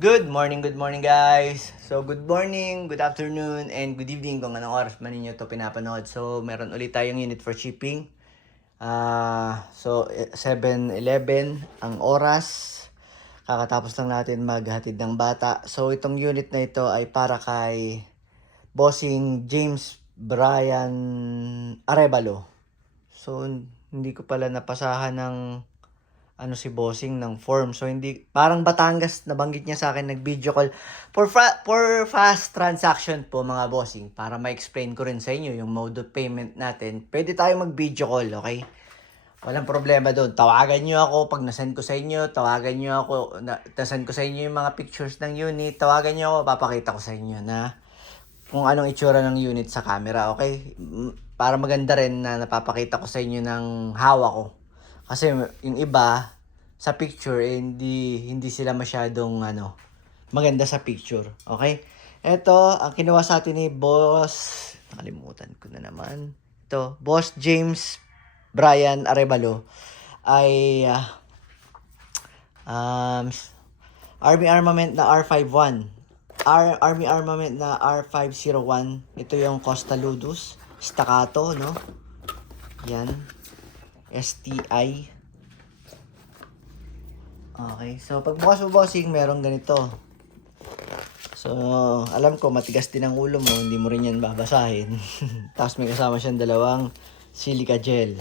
Good morning guys. So good morning, good afternoon, and good evening kung anong oras man ninyo to pinapanood. So meron ulit tayong unit for shipping. 7:11 ang oras. Kakatapos lang natin maghatid ng bata. So itong unit na ito ay para kay Bossing James Brian Arevalo. So hindi ko pala napasahan ng si Bossing ng form. So hindi parang Batangas nabanggit niya sa akin, nag-video call for fast transaction po mga Bossing, para ma-explain ko rin sa inyo yung mode of payment natin. Pwede tayo mag-video call, okay? Walang problema doon. Tawagan niyo ako pag nasend ko sa inyo, tawagan niyo ako, nasend ko sa inyo yung mga pictures ng unit, tawagan niyo ako, papakita ko sa inyo na kung anong itsura ng unit sa camera, okay? Para maganda rin na napapakita ko sa inyo ng hawak ko. Kasi yung iba sa picture hindi sila masyadong maganda sa picture, okay? Ito ang kinuha sa atin ni Boss, nakalimutan ko na naman. Ito, Boss James Brian Arevalo ay Army Armament na R51. Army Armament na R501. Ito yung Costa Ludus Staccato, no? Yan. STI. Okay, so pagbukas mo, Bossing, meron ganito. So, alam ko matigas din ang ulo mo, hindi mo rin yan babasahin. Tapos may kasama siyang dalawang silica gel.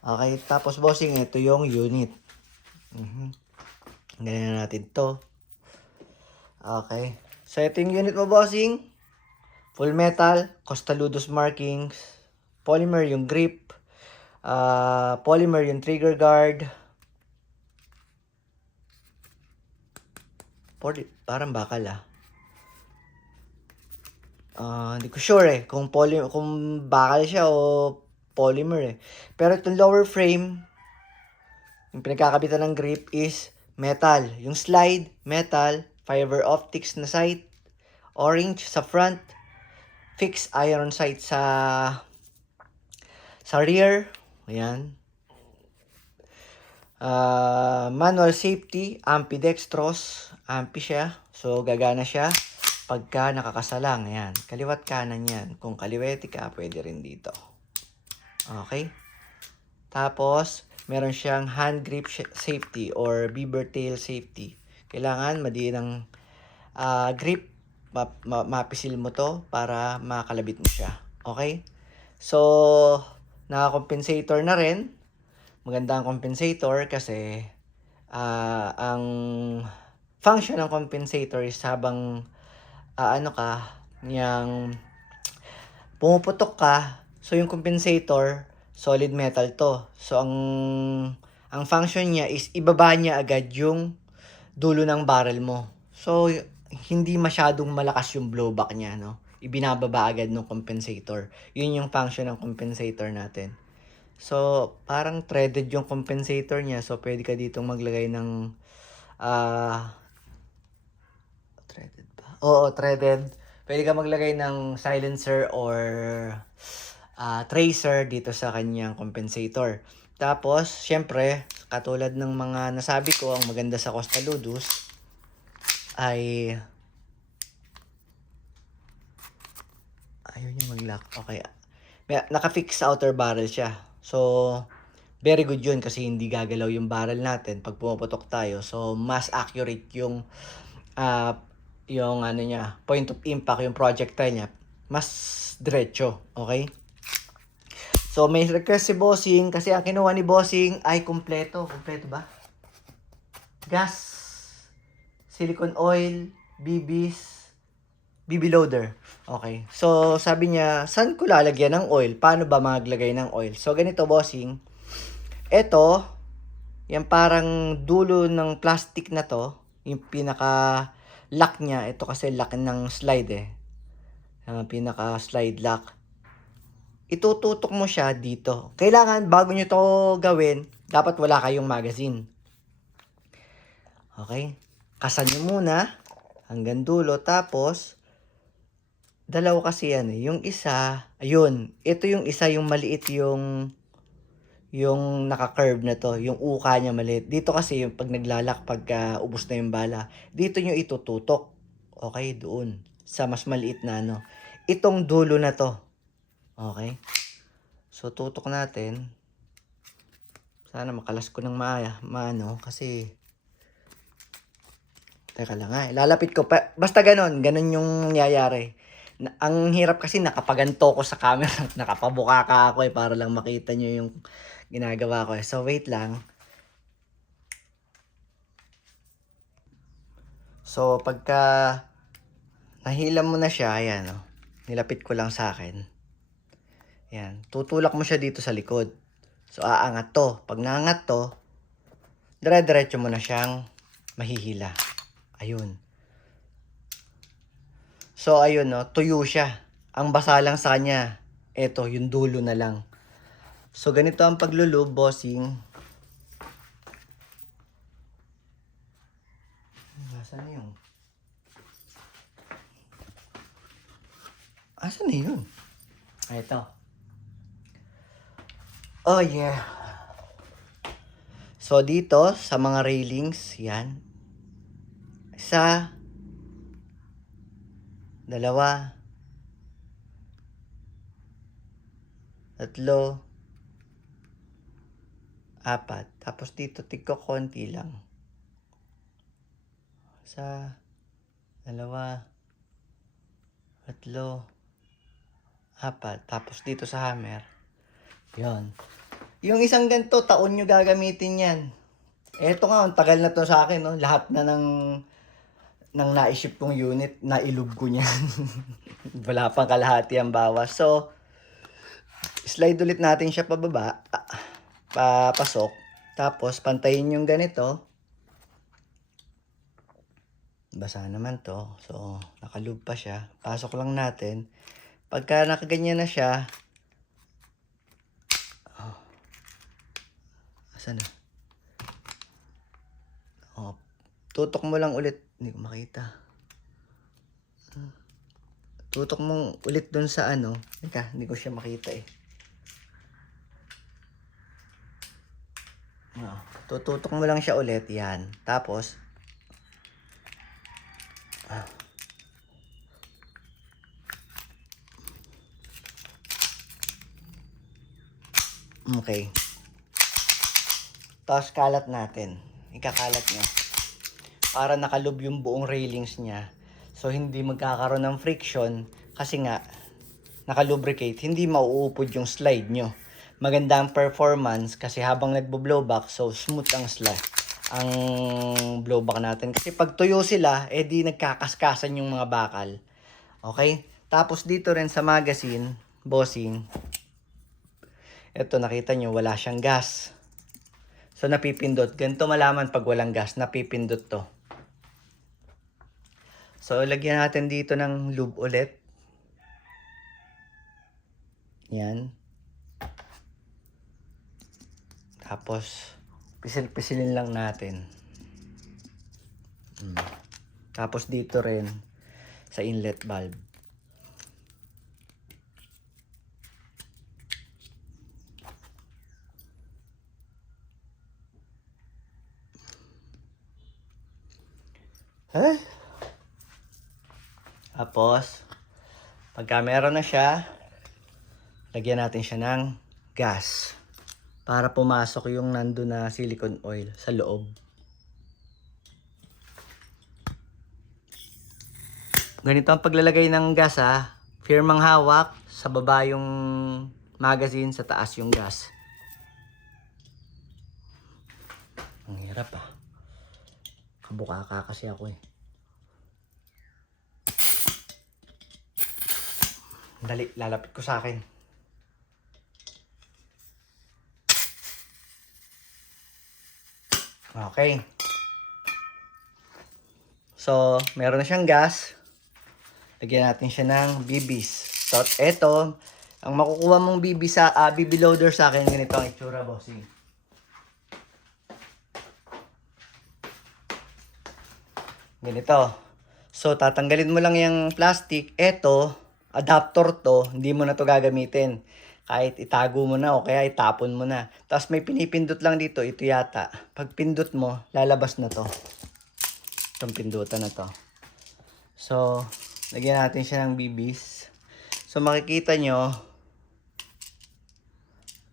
Okay, tapos Bossing, ito yung unit. Ganyan natin to. Okay. So, ito yung unit mo, Bossing. Full metal, Costa Ludus markings, polymer yung grip, polymer yung trigger guard. Parang bakal hindi ko sure kung bakal siya o polymer Pero itong lower frame, yung pinagkakabitan ng grip is metal. Yung slide, metal, fiber optics na sight, orange sa front, fixed iron sight sa rear. Ayan. Manual safety, ambidextrous, ampi siya. So, gagana siya pagka nakakasalang. Ayan. Kaliwat kanan yan. Kung kaliwete ka, pwede rin dito. Okay. Tapos, meron siyang hand grip safety or beaver tail safety. Kailangan madiin ang grip. Mapisil mo to para makalabit mo siya. Okay. So, naka-compensator na rin. Maganda ang compensator kasi ang function ng compensator is habang pumuputok ka, so yung compensator solid metal to. So ang function niya is ibaba niya agad yung dulo ng barrel mo. So hindi masyadong malakas yung blowback niya, no? Ibinababa agad ng compensator. Yun yung function ng compensator natin. So, parang threaded yung compensator niya. So, pwede ka ditong maglagay ng threaded ba? Oo, threaded. Pwede ka maglagay ng silencer or tracer dito sa kanyang compensator. Tapos, syempre, katulad ng mga nasabi ko, ang maganda sa Costa Ludus ay ayaw niya mag-lock. Okay. Naka-fix sa outer barrel siya. So, very good yun kasi hindi gagalaw yung barrel natin pag pumuputok tayo. So, mas accurate yung niya, point of impact, yung projectile niya. Mas diretso. Okay? So, may request si Bossing kasi ang kinuha ni Bossing ay kumpleto. Kumpleto ba? Gas, silicone oil, BB loader. Okay. So, sabi niya, saan ko lalagyan ng oil? Paano ba maglagay ng oil? So, ganito, Bossing. Ito, yung parang dulo ng plastic na to, yung pinaka-lock niya. Ito kasi lock ng slide pinaka-slide lock. Itututok mo siya dito. Kailangan, bago nyo to gawin, dapat wala kayong magazine. Okay? Kasan nyo muna hanggang dulo. Tapos, dalawa kasi yan Yung isa, ayun. Ito yung isa, yung maliit yung yung naka-curve na to, yung uka niya maliit. Dito kasi yung pag naglalak, pagka ubos na yung bala, dito nyo itututok. Okay, doon. Sa mas maliit na ano. Itong dulo na to. Okay. So, tutok natin. Sana makalas ko ng maano. Kasi, teka lang ha. Lalapit ko. Basta ganon. Ganon yung nangyayari. Ang hirap kasi nakapaganto ko sa camera. Nakapabuka ka ako para lang makita nyo yung ginagawa ko. So, wait lang. So, pagka nahilam mo na siya, ayan, oh, nilapit ko lang sa akin. Ayan, tutulak mo siya dito sa likod. So, aangat to. Pag naangat to, dire-diretso mo na siyang mahihila. Ayun. So, ayun, no, tuyo siya. Ang basa lang sa kanya, eto, yung dulo na lang. So, ganito ang paglulub, bossing. Nasaan na yun? Asan na yun? Ito. Oh, yeah. So, dito, sa mga railings, yan. Isa, dalawa, tatlo, apat. Tapos dito, tigko konti lang. Isa, dalawa, tatlo, apat. Tapos dito sa hammer. Yon. Yung isang ganito, taon nyo gagamitin yan. Eto nga, ang tagal na to sa akin, no? Lahat na ng naiship kong unit, nailog ko niyan. Wala pang kalahati ang bawas. So, slide ulit natin siya pababa, papasok. Tapos, pantayin yung ganito. Basa naman to. So, nakalub pa siya. Pasok lang natin. Pagka nakaganyan na siya, asan na? Oh, tutok mo lang ulit. Hindi ko makita. Tutok mo ulit dun sa ano. Teka, hindi ko siya makita eh. Oh, tututok mo lang siya ulit. Yan. Tapos, okay. Tapos kalat natin. Ikakalat nyo. Para nakalub yung buong railings niya. So, hindi magkakaroon ng friction. Kasi nga, nakalubricate, hindi mauupod yung slide nyo. Maganda ang performance kasi habang nagbo-blowback, so smooth ang slide. Ang blowback natin. Kasi pag tuyo sila, di nagkakaskasan yung mga bakal. Okay? Tapos dito rin sa magazine, bossing, ito nakita nyo, wala siyang gas. So, napipindot. Ganito malaman pag walang gas, napipindot to. So, lagyan natin dito ng lube ulit. Yan. Tapos, pisil-pisilin lang natin. Tapos dito rin, sa inlet valve. Tapos, pagka meron na siya, lagyan natin siya ng gas para pumasok yung nandun na silicone oil sa loob. Ganito ang paglalagay ng gas ha. Firmang hawak, sa baba yung magazine, sa taas yung gas. Ang hirap ah. Kabuka ka kasi ako eh. Dali, lalapit ko sa akin. Okay. So, meron na siyang gas. Lagyan natin siya ng BBs. So, eto, ang makukuha mong BB sa BB loader sa akin, ganito ang itsura, bossing. Ganito. So, tatanggalin mo lang yung plastic. Eto, adapter to, hindi mo na to gagamitin. Kahit itago mo na o kaya itapon mo na. Tapos may pinipindot lang dito, ito yata. Pag pindot mo, lalabas na to. Itong pindutan na to. So, lagyan natin siya ng bibis. So, makikita nyo,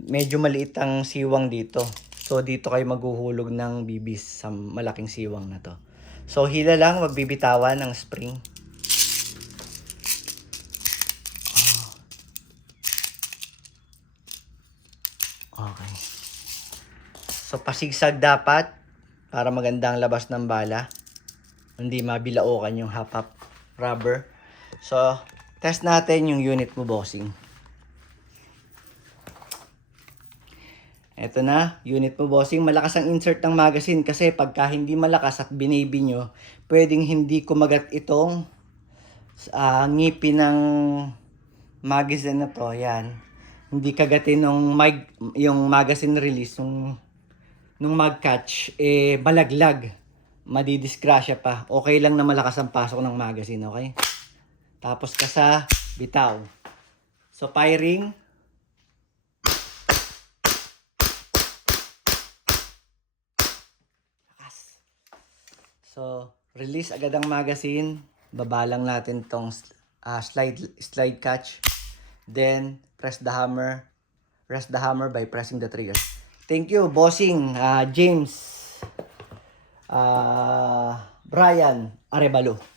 medyo maliit ang siwang dito. So, dito kayo maghuhulog ng bibis sa malaking siwang na to. So, hila lang, magbibitawan ng spring. Okay. So, pasigsag dapat para magandang labas ng bala. Hindi mabilaukan yung hap-hap rubber. So, test natin yung unit mo, bossing. Eto na, unit mo, bossing. Malakas ang insert ng magazine kasi pagka hindi malakas at binaybi nyo, pwedeng hindi kumagat itong ngipin ng magazine na to. Yan. Hindi kagatin yung magazine release, nung mag-catch, balaglag. Madidisgrasya pa. Okay lang na malakas ang pasok ng magazine, okay? Tapos ka sa bitaw. So, firing. So, release agad ang magazine. Baba lang natin tong slide catch. Then, press the hammer. Rest the hammer by pressing the trigger. Thank you, bossing James Brian Arevalo.